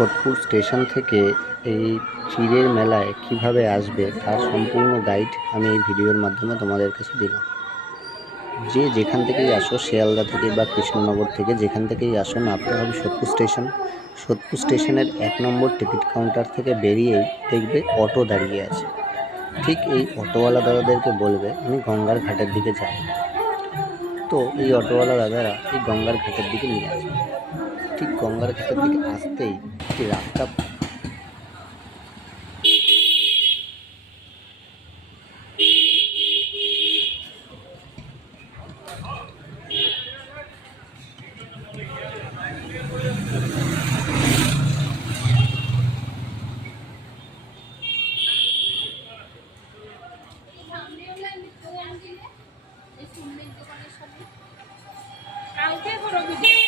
Sodepur station থেকে এই চিড়ের মেলায় কীভাবে আসবে, তার সম্পূর্ণ গাইড আমি এই ভিডিওর মাধ্যমে তোমাদের কাছে দিলাম। যে যেখান থেকেই আসো, শিয়ালদা থেকে বা কৃষ্ণনগর থেকে যেখান থেকেই আসো, নামতে হবে সোদপুর স্টেশন। সোদপুর স্টেশনের এক নম্বর টিকিট কাউন্টার থেকে বেরিয়েই দেখবে অটো দাঁড়িয়ে আছে। ঠিক এই অটোওয়ালা দাদাদেরকে বলবে, আমি গঙ্গার ঘাটের দিকে যাব। তো এই অটোওয়ালা দাদারা এই গঙ্গার ঘাটের দিকে নিয়ে আসবে। ঠিক গঙ্গার ঘাটের দিকে আসতেই একটি রাস্তা কালকে করো ভিডিও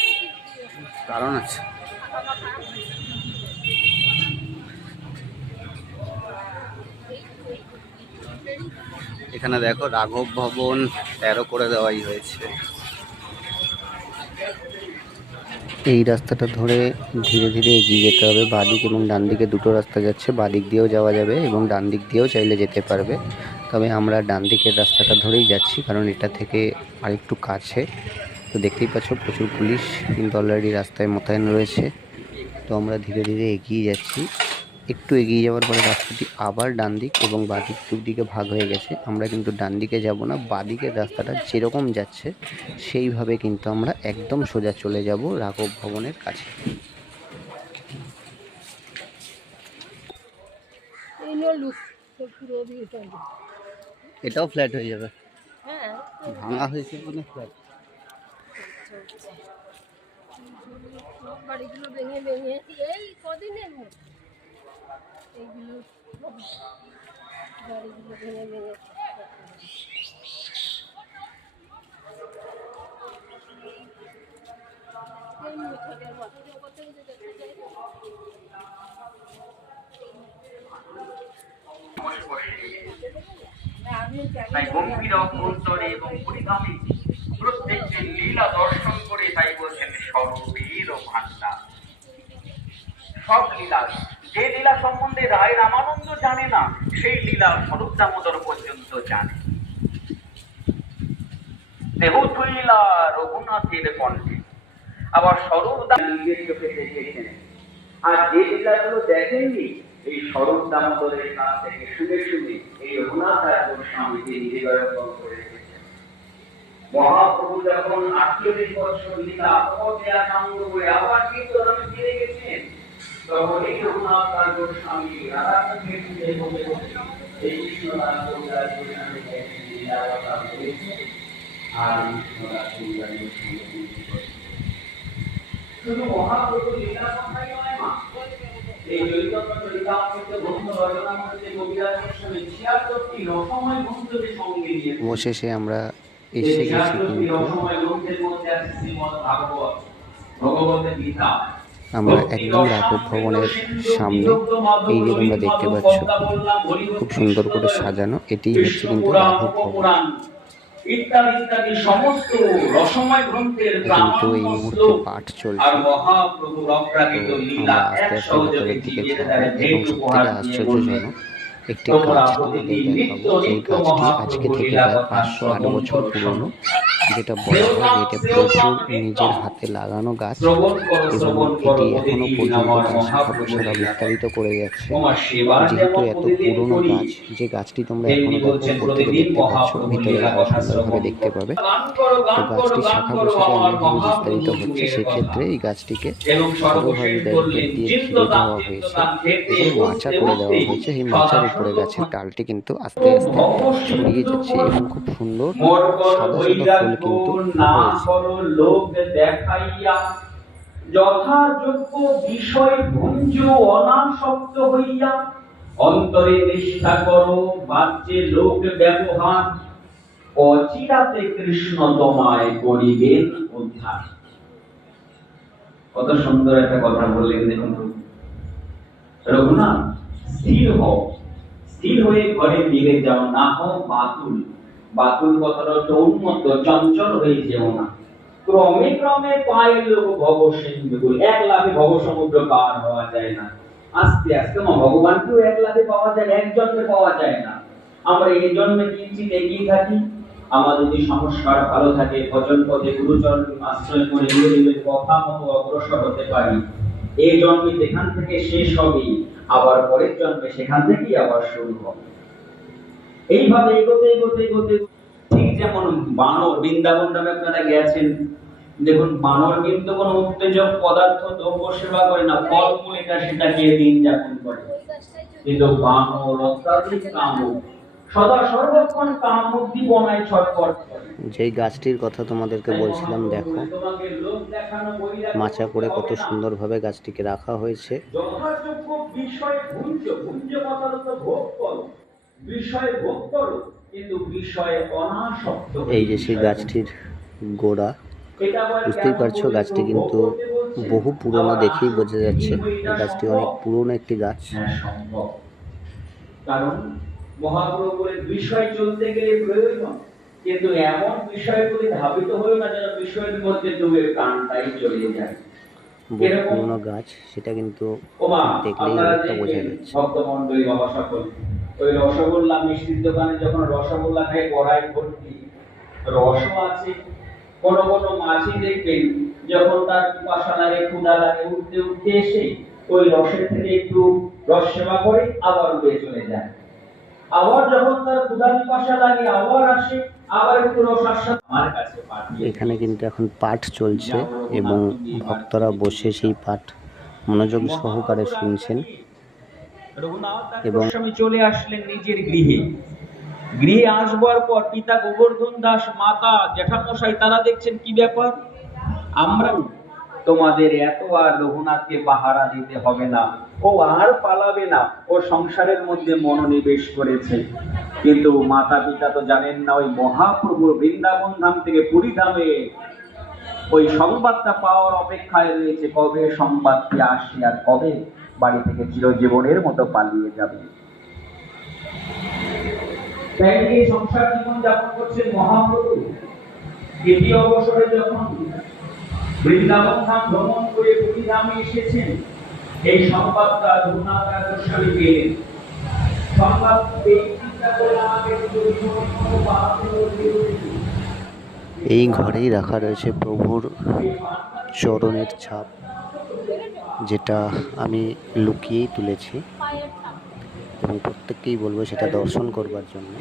কারণ আছে এখানে দেখো রাঘব ভবন তেরো করে দেওয়াই হয়েছে। এই রাস্তাটা ধরে ধীরে ধীরে এগিয়ে যেতে হবে। বাদিক এবং ডান দিকে দুটো রাস্তা যাচ্ছে। বাদিক দিয়েও যাওয়া যাবে এবং ডান দিক দিয়েও চাইলে যেতে পারবে। তবে আমরা ডান দিকের রাস্তাটা ধরেই যাচ্ছি কারণ এটা থেকে আরেকটু কাছে। তো দেখতেই পাচ্ছ প্রচুর পুলিশ কিন্তু অলরেডি রাস্তায় মোতায়েন রয়েছে। তো আমরা ধীরে ধীরে এগিয়ে যাচ্ছি। একটু এগিয়ে যাওয়ার পরে রাস্তাটি আবার ডান দিক এবং বাদিক দিকে ভাগ হয়ে গেছে। আমরা কিন্তু ডান দিকে যাব না বাদিকের রাস্তাটা যেরকম যাচ্ছে সেইভাবে কিন্তু আমরা একদম সোজা চলে যাব রাঘব ভবনের কাছে। এটাও ফ্ল্যাট হয়ে যাবে। হ্যাঁ ভাঙা হয়েছে কোনো ফ্ল্যাট বাড়িগুলো ভেঙে ভেঙে এই কদিনের মধ্যে? এইগুলো বাড়িগুলো ভেঙে ভেঙে তাই গম্ভীর অন্তরে এবং পরিধামী প্রত্যেকটি লীলা দর্শন করে তাই বলছেন সর্ববীর ভান্ডার। সব লীলা যে লীলা সম্বন্ধে রায় রামানন্দ জানে না, সেই লীলা স্বরূপ দামোদর পর্যন্ত জানে। দেহ রঘুনাথের কণ্ঠে। আবার স্বরূপ আর যে লীলাগুলো দেখেননি, এই স্বরূপ দামোদরের কাছ থেকে শুনে শুনে এই রঘুনাথ রায় গোস্বামীকে হৃদয়ঙ্গম করে মহাপ্রভু যখন আটচল্লিশ বছর লীলা আবার কীর্তনে ফিরে গেছেন শুধু মহাপ্রভু লীলা কথাই নয় মা এই রচনা কবিরাজ গোস্বামী ছিয়াত্তরটি রসময় সঙ্গে নিয়ে। অবশেষে আমরা এসে গেছি কিন্তু। ভগবতের গীতা। আমরা একদম রাঘব ভবনের সামনে এই যে তোমরা দেখতে পাচ্ছ খুব সুন্দর করে সাজানো এটি হচ্ছে কিন্তু রাঘব ভবন। ইত্যাদি ইত্যাদি সমস্ত রসময় গ্রন্থের কিন্তু পাঠ আর চলছে অপ্রাকৃত লীলা এক সহযোগে দিকে আশ্চর্যজনক একটি গাছ নিত্য নিত্য আজকে থেকে প্রায় পাঁচশো আট বছর। পুরনো। যেটা বলা হয় এটা প্রচুর নিজের হাতে লাগানো গাছ এবং এটি এখনও পর্যন্ত তার বিস্তারিত করে যাচ্ছে। যেহেতু এত পুরনো গাছ, যে গাছটি তোমরা এখনও দেখো প্রত্যেকে দেখতে পাচ্ছ, ভিতরে সুন্দরভাবে দেখতে পাবে। তো গাছটি শাখা প্রশাখা এমনভাবে বিস্তারিত হচ্ছে, সেক্ষেত্রে এই গাছটিকে ভালোভাবে ব্যারিকেড দিয়ে ঘিরে দেওয়া হয়েছে এবং মাচা করে দেওয়া হয়েছে। এই মাচার উপরে গাছের ডালটি কিন্তু আস্তে আস্তে ছড়িয়ে যাচ্ছে এবং খুব সুন্দর সাদা সাদা ফুল কিন্তু না করো লোক দেখাইয়া যথাযোগ্য বিষয় ভুঞ্জ অনাসক্ত হইয়া অন্তরে নিষ্ঠা করো বাচ্চে লোক ব্যবহার অচিরাতে কৃষ্ণ তোমায় করিবেন উদ্ধার। কত সুন্দর একটা কথা বললেন দেখুন রঘুনাথ স্থির হও। স্থির হয়ে ঘরে ফিরে যাও না হও বাতুল। বাতুল কথাটা হচ্ছে উন্মত্ত, চঞ্চল হয়ে যেও না। ক্রমে ক্রমে পাইল ভব সিন্ধু, এক লাভে ভব সমুদ্র পার হওয়া যায় না। আস্তে আস্তে মা ভগবানকেও এক লাভে পাওয়া যায় এক জন্মে পাওয়া যায় না। আমরা এই জন্মে কিঞ্চিত এগিয়ে থাকি। আমাদের যদি সংস্কার ভালো থাকে, ভজন পথে গুরুচরণ আশ্রয় করে গুরুদেবের কথা মতো অগ্রসর হতে পারি। এই জন্মে যেখান থেকে শেষ হবে আবার পরের জন্মে সেখান থেকেই আবার শুরু হবে। এইভাবে এগোতে এগোতে এগোতে ঠিক যেমন বানর বৃন্দাবন নামে আপনারা গেছেন দেখুন বানর কিন্তু কোনো উত্তেজক পদার্থ দ্রব্য সেবা করে না ফল মূল এটা সেটা খেয়ে দিন যাপন করে। কিন্তু বানর অত্যাধিক কামুক সদা সর্বক্ষণ কামুক্তি বনায় ছটফট যেই গাছটির কথা তোমাদেরকে বলছিলাম দেখো মাচা করে কত। সুন্দরভাবে গাছটিকে রাখা হয়েছে। যথাযোগ্য বিষয় ভুঞ্জ ভুঞ্জ কথার ভোগ করো। বিষয় ভোগ করো কিন্তু বিষয়ে অনাসক্ত এই যে সেই গাছটির গোড়া বুঝতেই পারছ গাছটি কিন্তু বহু পুরনো দেখেই বোঝা যাচ্ছে গাছটি অনেক পুরনো একটি গাছ। হ্যাঁ কারণ মহাপ্রভুর বিষয় চলতে গেলে প্রয়োজন কিন্তু এমন বিষয়গুলি ধাবিত হয়ে না যেন বিষয়ের মধ্যে ডুবে প্রাণটাই চলে যায়। পুরনো গাছ সেটা কিন্তু দেখলেই বোঝা যাচ্ছে। বাবা সকল ওই রসগোল্লা মিষ্টির দোকানে যখন রসগোল্লা খায় কড়াই ভর্তি। রসও আছে। কোন কোন মাঝি দেখবেন যখন তার পিপাসা লাগে ক্ষুধা লাগে উঠতে উঠতে এসে ওই রসের থেকে একটু রস সেবা করে আবার উড়ে চলে যায়। আবার যখন তার ক্ষুধা পিপাসা লাগে আবার আসে রস এখানে কিন্তু এখন পাঠ চলছে এবং ভক্তরা বসে সেই পাঠ মনোযোগ সহকারে শুনছেন। এবং- স্বামী চলে আসলেন নিজের গৃহে। গৃহে আসবার পর পিতা গোবর্ধন দাস মাতা জ্যাঠামশাই তারা দেখছেন কি ব্যাপার? আমরা তোমাদের এত আর রঘুনাথকে পাহারা দিতে হবে না। ও আর পালাবে না। ও সংসারের মধ্যে মনোনিবেশ করেছে। কিন্তু মাতা পিতা তো জানেন না ওই মহাপ্রভু বৃন্দাবন ধাম থেকে পুরী ধামে ওই সংবাদটা পাওয়ার অপেক্ষায় রয়েছে কবে সংবাদটি আসে আর কবে? বাড়ি থেকে চিরজীবনের মতো পালিয়ে যাবে। তাই এই সংসার জীবন যাপন করছেন মহাপ্রভু। দ্বিতীয় অবসরে যখন বৃন্দাবন ধাম ভ্রমণ করে পুরী ধামে এসেছেন এই সংবাদটা গোস্বামী পেলেন। সংবাদ চিন্তা করে আমাকে এই ঘরেই রাখা রয়েছে প্রভুর চরণের ছাপ। যেটা আমি লুকিয়েই তুলেছি। এবং প্রত্যেককেই বলব সেটা দর্শন করবার জন্য।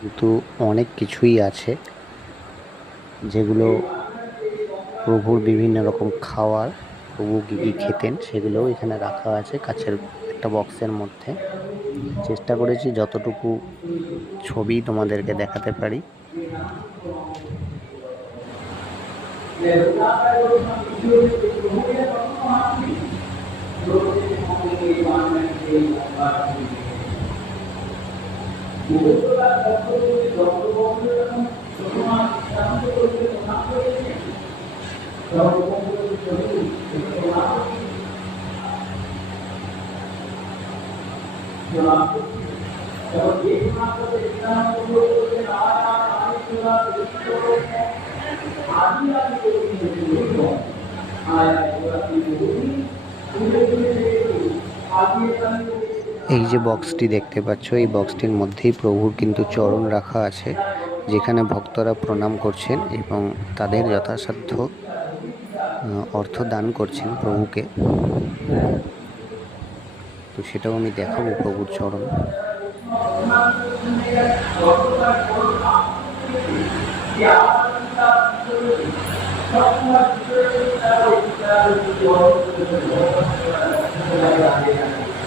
কিন্তু অনেক কিছুই আছে যেগুলো প্রভুর বিভিন্ন রকম খাওয়ার, প্রভু কী কী খেতেন সেগুলোও এখানে রাখা আছে কাছের একটা বক্সের মধ্যে। চেষ্টা করেছি যতটুকু ছবি তোমাদেরকে দেখাতে পারি। लेवल का है जो हम वीडियो में देख रहे हैं तो वहाँ भी लोग के होने के इन्वायरमेंट के बात की वो तो डॉक्टर को डॉक्टर को तो हम हम को तो हम को এই যে বক্সটি দেখতে পাচ্ছ, এই বক্সটির মধ্যেই প্রভুর কিন্তু চরণ রাখা আছে, যেখানে ভক্তরা প্রণাম করছেন এবং তাদের যথাসাধ্য অর্থ দান করছেন প্রভুকে। তো সেটাও আমি দেখাবো প্রভুর চরণ।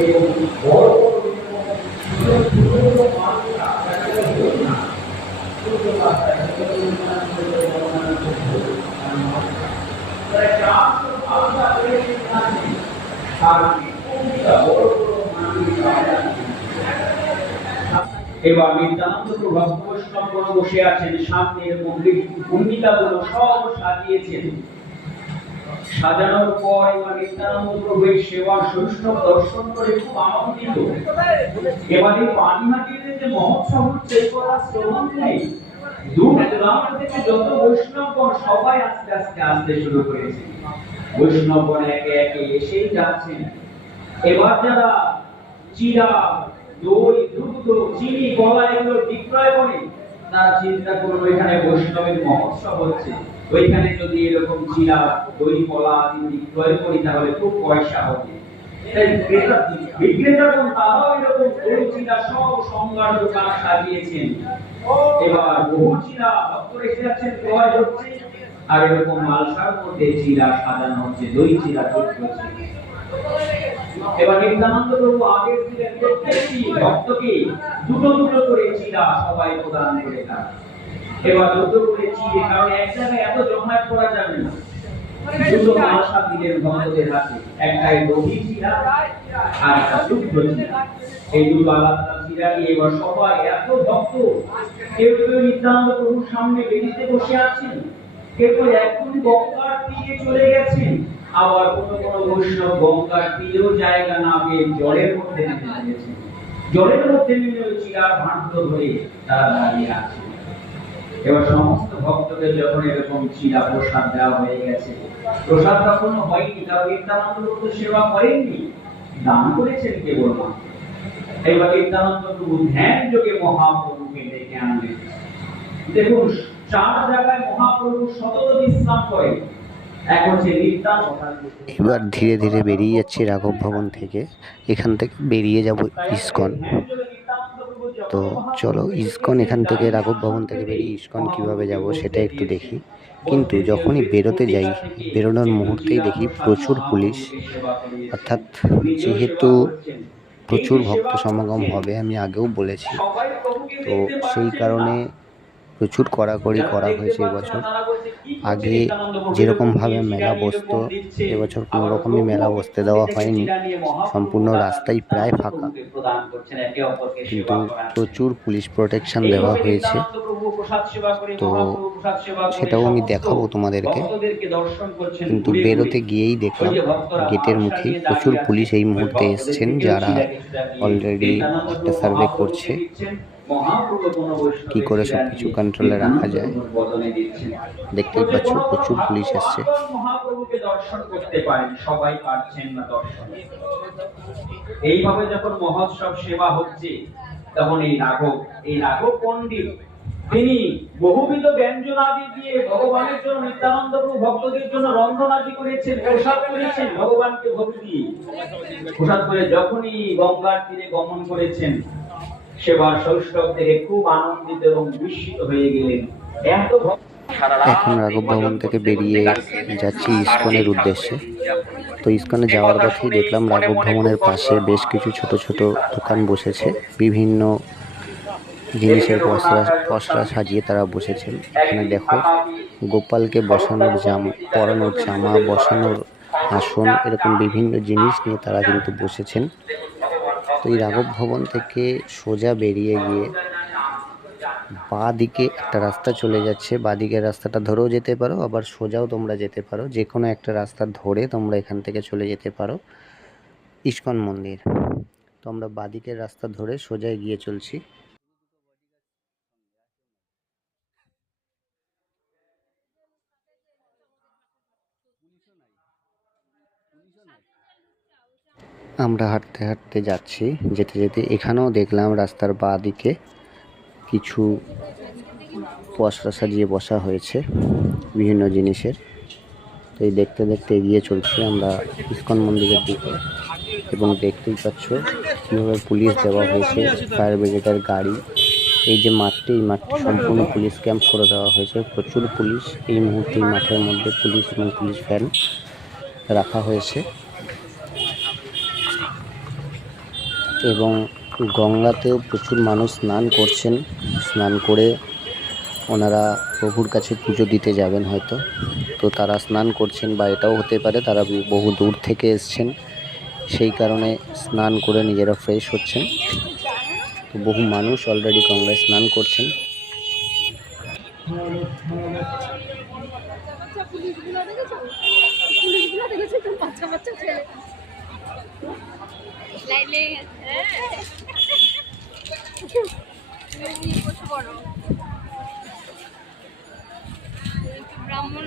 এবং এবার নিত্যানন্দ প্রভাব বৈষ্ণবগণ বসে আছেন সামনের মন্দির ভূমিকাগুলো সব সাজিয়েছেন। সাজানোর পর নিত্যানন্দ প্রভু সেবা সুষ্ঠু দর্শন করে খুব আনন্দিত। এবার এই পানিহাটিতে যে মহোৎসব হচ্ছে শ্রবণ নেই। দূর দূরান্ত থেকে যত সবাই আস্তে আস্তে আসতে শুরু করেছে। বৈষ্ণবগণ একে একে এসেই যাচ্ছেন। এবার যারা চিরা, দই দুধ চিনি কলা এগুলো বিক্রয় করে, তারা চিন্তা করল এখানে বৈষ্ণবের মহোৎসব হচ্ছে। ওইখানে যদি এরকম চিরা দই কলা আদি করি, তাহলে খুব পয়সা হবে। চিরা সাজানো হচ্ছে, দই চিরা এবার প্রত্যেকটি ভক্তকে দুটো দুটো করে চিরা সবাই প্রদান করে দেন এবার দুটো করে চিড়ে কারণ এক জায়গায় এত জমায়েত করা যাবে না। কেউ সামনে বসে আছেন, কেউ এখন গঙ্গার তীরে চলে গেছেন। আবার কোন কোন বৈষ্ণব গঙ্গার তীরেও জায়গা না পেয়ে জলের মধ্যে নেমে গেছেন। জলের মধ্যে নেমে ধরে তারা দাঁড়িয়ে আছে এবার সমস্ত ভক্তদের যখন এরকম চিরা প্রসাদ দেওয়া হয়ে গেছে প্রসাদ তখনও হয়নি কারণ নিত্যানন্দ প্রভু সেবা করেননি দান করেছেন কেবল মাত্র। এবার নিত্যানন্দ প্রভু ধ্যান যোগে মহাপ্রভুকে ডেকে আনলেন। দেখুন চার জায়গায় মহাপ্রভু সতত বিশ্রাম করেন। এবার ধীরে ধীরে বেরিয়ে যাচ্ছি রাঘব ভবন থেকে। এখান থেকে বেরিয়ে যাব ইস্কন। তো চলো, ইস্কন এখান থেকে রাঘব ভবন থেকে বেরিয়ে ইস্কন কীভাবে যাব সেটা একটু দেখি। কিন্তু যখনই বেরোতে যাই, বেরোনোর মুহূর্তেই দেখি প্রচুর পুলিশ। অর্থাৎ যেহেতু প্রচুর ভক্ত সমাগম হবে, আমি আগেও বলেছি। তো সেই কারণে প্রচুর কড়াকড়ি করা হয়েছে এবছর। আগে যেরকমভাবে মেলা বসতো, এবছর কোনো রকমই মেলা বসতে দেওয়া হয়নি। সম্পূর্ণ রাস্তাই প্রায় ফাঁকা। কিন্তু প্রচুর পুলিশ প্রোটেকশন দেওয়া হয়েছে। তো সেটাও আমি দেখাবো তোমাদেরকে। কিন্তু বেরোতে গিয়েই দেখলাম, গেটের মুখেই প্রচুর পুলিশ এই মুহূর্তে এসছেন, যারা অলরেডি একটা সার্ভে করছে। কি করে সবকিছু কন্ট্রোলে রাখা যায়? দেখতেই পাচ্ছ প্রচুর পুলিশ এসছে মহাপ্রভুকে দর্শন করতে পারেন সবাই পারছেন না দর্শন। এইভাবে যখন মহোৎসব সেবা হচ্ছে তখন এই রাঘব এই রাঘব পণ্ডিত তিনি বহুবিধ ব্যঞ্জনাদি দিয়ে ভগবানের জন্য নিত্যানন্দ প্রভু ভক্তদের জন্য রন্ধনাদি করেছেন প্রসাদ করেছেন ভগবানকে ভক্তি। দিয়ে প্রসাদ করে যখনই গঙ্গার তীরে গমন করেছেন শৈশব খুব আনন্দিত এবং বিস্মিত হয়ে গেলেন। এত এখন রাঘব ভবন থেকে বেরিয়ে যাচ্ছি ইস্কনের উদ্দেশ্যে। তো ইস্কনে যাওয়ার পথেই দেখলাম রাঘব ভবনের পাশে বেশ কিছু ছোট ছোট দোকান বসেছে। বিভিন্ন জিনিসের পসরা পসরা সাজিয়ে তারা বসেছেন। এখানে দেখো, গোপালকে বসানোর জাম পরানোর জামা, বসানোর আসন, এরকম বিভিন্ন জিনিস নিয়ে তারা কিন্তু বসেছেন। তো এই রাঘব ভবন থেকে সোজা বেরিয়ে গিয়ে বাঁ দিকে একটা রাস্তা চলে যাচ্ছে। বাঁ দিকের রাস্তাটা ধরেও যেতে পারো, আবার সোজাও তোমরা যেতে পারো। যে কোনো একটা রাস্তা ধরে তোমরা এখান থেকে চলে যেতে পারো। ইস্কন মন্দির। তো আমরা বাঁ দিকের রাস্তা ধরে সোজায় গিয়ে চলছি। আমরা হাঁটতে হাঁটতে যাচ্ছি, যেতে যেতে এখানেও দেখলাম রাস্তার বাঁ দিকে কিছু পসরা সাজিয়ে বসা হয়েছে বিভিন্ন জিনিসের। তো এই দেখতে দেখতে এগিয়ে চলছি আমরা ইস্কন মন্দিরের দিকে। এবং দেখতেই পাচ্ছ কীভাবে পুলিশ দেওয়া হয়েছে, ফায়ার ব্রিগেডের গাড়ি। এই যে মাঠটি, এই মাঠটি সম্পূর্ণ পুলিশ ক্যাম্প করে দেওয়া হয়েছে। প্রচুর পুলিশ এই মুহূর্তে মাঠের মধ্যে পুলিশ এবং পুলিশ ভ্যান রাখা হয়েছে। এবং গঙ্গাতেও প্রচুর মানুষ স্নান করছেন। স্নান করে ওনারা প্রভুর কাছে পুজো দিতে যাবেন হয়তো। তো তারা স্নান করছেন বা এটাও হতে পারে, তারা বহু দূর থেকে এসছেন। সেই কারণে স্নান করে নিজেরা ফ্রেশ হচ্ছেন। তো বহু মানুষ অলরেডি গঙ্গায় স্নান করছেন। দেখেছ? দেখেছ? বাচ্চা বাচ্চা ছেলে। ব্রাহ্মণ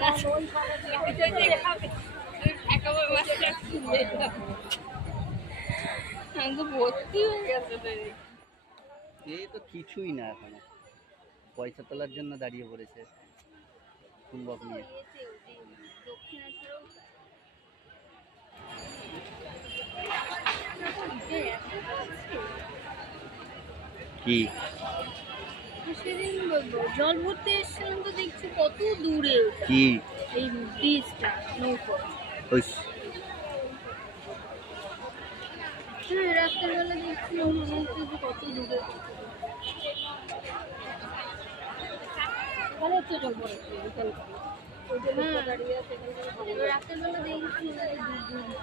এই তো কিছুই না এখনও। পয়সা তোলার জন্য দাঁড়িয়ে পড়েছে কুম্ভক নিয়ে। কি? সেদিন জল ভরতে এসেছিলাম তো দেখছি কত দূরে কি? এই ব্রিজটা নৌকো। ওই রাত্রেবেলা দেখছি যে কত দূরে। ভালো হচ্ছে জল ভরে হ্যাঁ রাত্রেবেলা দেখছি যে দূর দূর কোন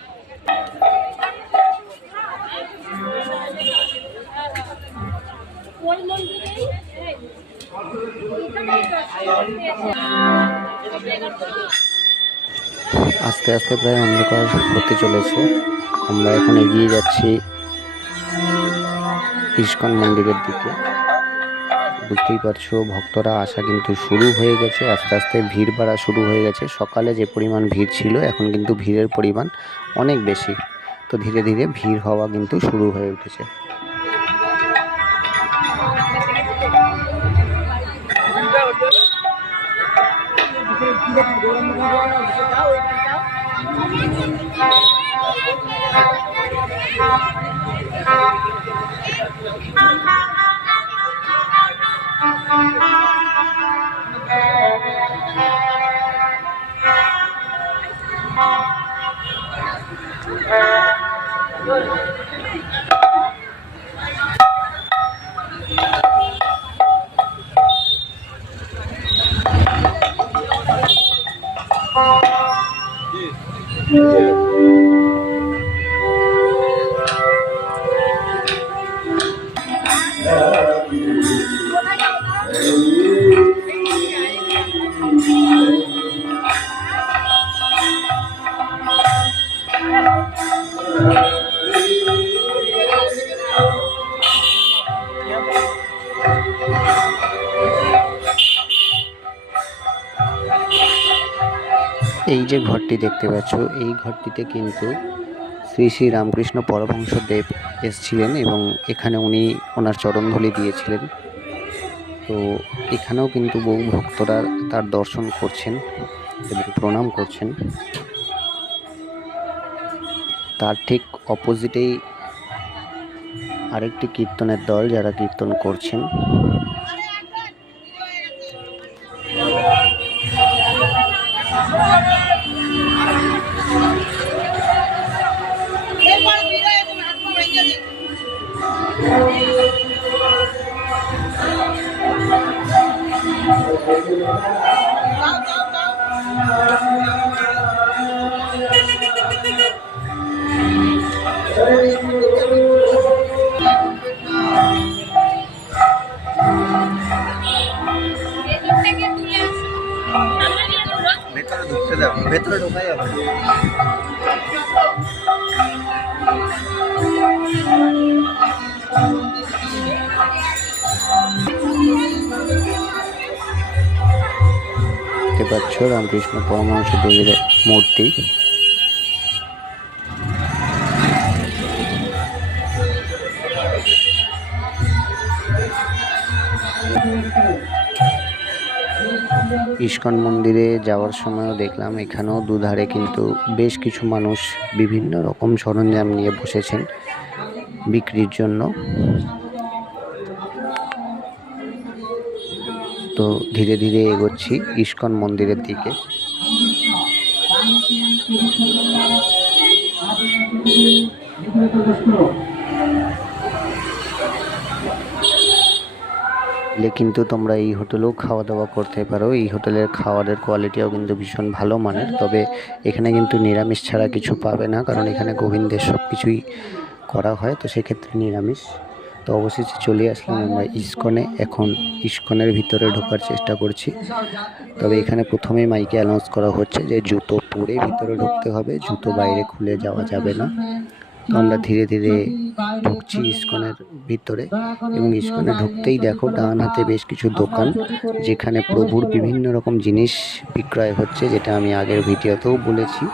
মন্দিরে আস্তে আস্তে প্রায় অন্ধকার হতে চলেছে। আমরা এখন এগিয়ে যাচ্ছি ইস্কন মন্দিরের দিকে। বুঝতেই পারছ, ভক্তরা আসা কিন্তু শুরু হয়ে গেছে, আস্তে আস্তে ভিড় বাড়া শুরু হয়ে গেছে। সকালে যে পরিমাণ ভিড় ছিল, এখন কিন্তু ভিড়ের পরিমাণ অনেক বেশি। তো ধীরে ধীরে ভিড় হওয়া কিন্তু শুরু হয়ে উঠেছে। দেখতে পাচ্ছ, এই ঘরটিতে কিন্তু শ্রী শ্রী রামকৃষ্ণ পরমহংসদেব এসেছিলেন এবং এখানে উনি ওনার চরণধলি দিয়েছিলেন। তো এখানেও কিন্তু বহু ভক্তরা তার দর্শন করছেন এবং প্রণাম করছেন। তার ঠিক অপোজিটেই আরেকটি কীর্তনের দল যারা কীর্তন করছেন। ঢুকতে ভেতরে ঢোকা যাবে পাচ্ছ রামকৃষ্ণ পরমহংস দেবীর মূর্তি। ইস্কন মন্দিরে যাওয়ার সময়ও দেখলাম, এখানেও দুধারে কিন্তু বেশ কিছু মানুষ বিভিন্ন রকম সরঞ্জাম নিয়ে বসেছেন বিক্রির জন্য। তো ধীরে ধীরে এগোচ্ছি ইস্কন মন্দিরের দিকে। চাইলে কিন্তু তোমরা এই হোটেলেও খাওয়া দাওয়া করতে পারো। এই হোটেলের খাওয়ারের কোয়ালিটিও কিন্তু ভীষণ ভালো মানের। তবে এখানে কিন্তু নিরামিষ ছাড়া কিছু পাবে না, কারণ এখানে গোবিন্দের সব কিছুই করা হয়, তো সেক্ষেত্রে নিরামিষ। তো অবশেষে চলে আসলাম আমরা ইস্কনে। এখন ইস্কনের ভিতরে ঢোকার চেষ্টা করছি। তবে এখানে প্রথমেই মাইকে অ্যানাউন্স করা হচ্ছে যে জুতো পরে ভিতরে ঢুকতে হবে। জুতো বাইরে খুলে যাওয়া যাবে না। আমরা ধীরে ধীরে ঢুকছি ইস্কনের ভিতরে এবং ইস্কনে ঢুকতেই দেখো ডান হাতে বেশ কিছু দোকান যেখানে প্রভুর বিভিন্ন রকম জিনিস বিক্রয় হচ্ছে, যেটা আমি আগের ভিডিওতেও বলেছি।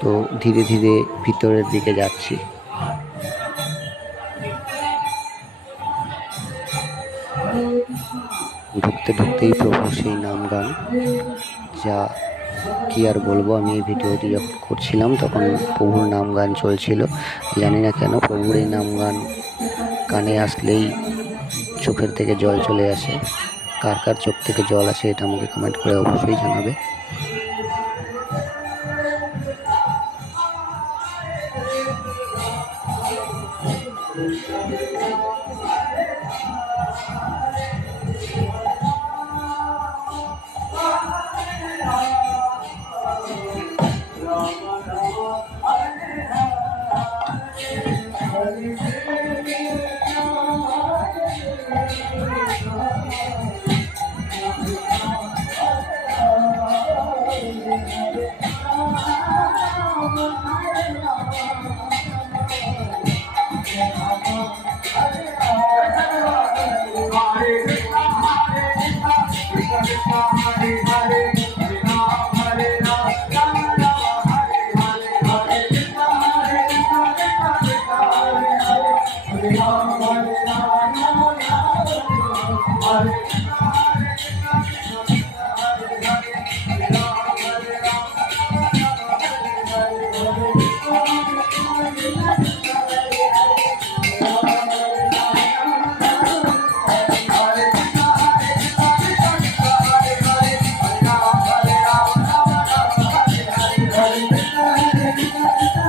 তো ধীরে ধীরে ভিতরের দিকে যাচ্ছি। ঢুকতে ঢুকতেই প্রভু সেই নাম গান যা কি আর বলব, আমি এই ভিডিওটি যখন করছিলাম তখন প্রভুর নাম গান চলছিল। জানি না কেন প্রভুর এই নাম গান কানে আসলেই চোখের থেকে জল চলে আসে। কার কার চোখ থেকে জল আসে এটা আমাকে কমেন্ট করে অবশ্যই জানাবে। Thank you.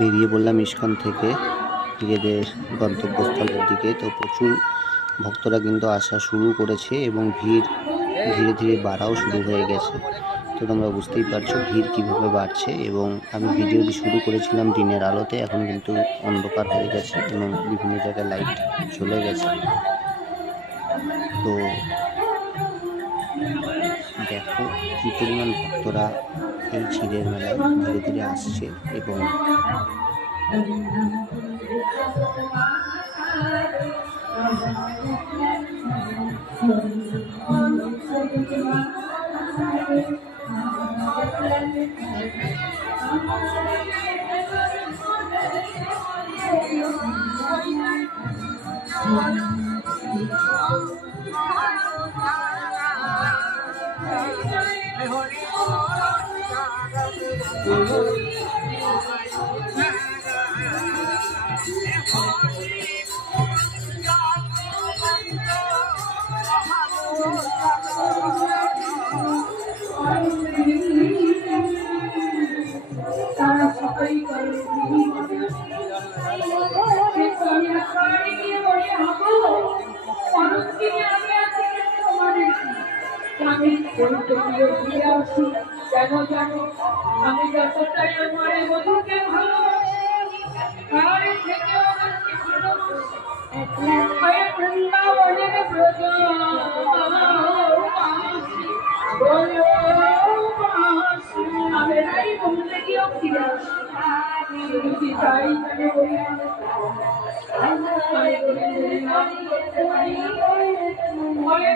বেরিয়ে পড়লাম ইস্কন থেকে। নিজেদের গন্তব্যস্থলের দিকে। তো প্রচুর ভক্তরা কিন্তু আসা শুরু করেছে এবং ভিড় ধীরে ধীরে বাড়াও শুরু হয়ে গেছে। তো তোমরা বুঝতেই পারছ ভিড় কীভাবে বাড়ছে এবং আমি ভিডিওটি শুরু করেছিলাম দিনের আলোতে। এখন কিন্তু অন্ধকার হয়ে গেছে এবং বিভিন্ন জায়গায় লাইট চলে গেছে। তো দেখো কী পরিমাণ ভক্তরা এই ছিলের মেলায় ধীরে ধীরে আসছে এবং তারা আমি যতটাই আমার বধুকে ভালোবাসি তার থেকে ওনাকে ভালোবাসি বৃন্দাবনের ব্রজ আমি তাই বলতে গিয়েও ফিরে আসি তাই পারি বলে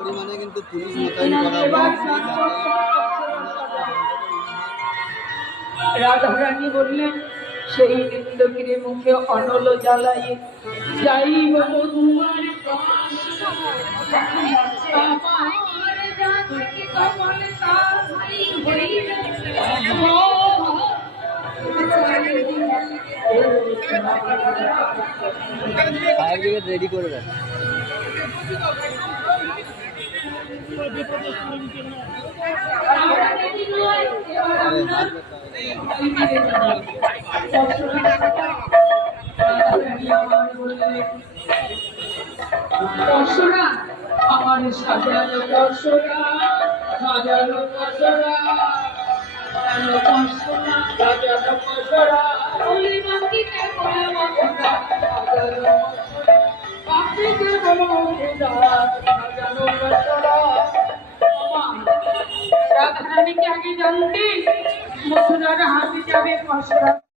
পরিমাণে কিন্তু পুলিশ মোতায়েন করা রাধারানী বললেন সেই নিন্দকিরে মুখে অনল জ্বালাই যাইব তোমার ফায়ার ব্রিগেড রেডি করে দেন। আমার দর্শনা। রাধারানীকে আগে জানতে? মথুরার হাতে যাবে কসরা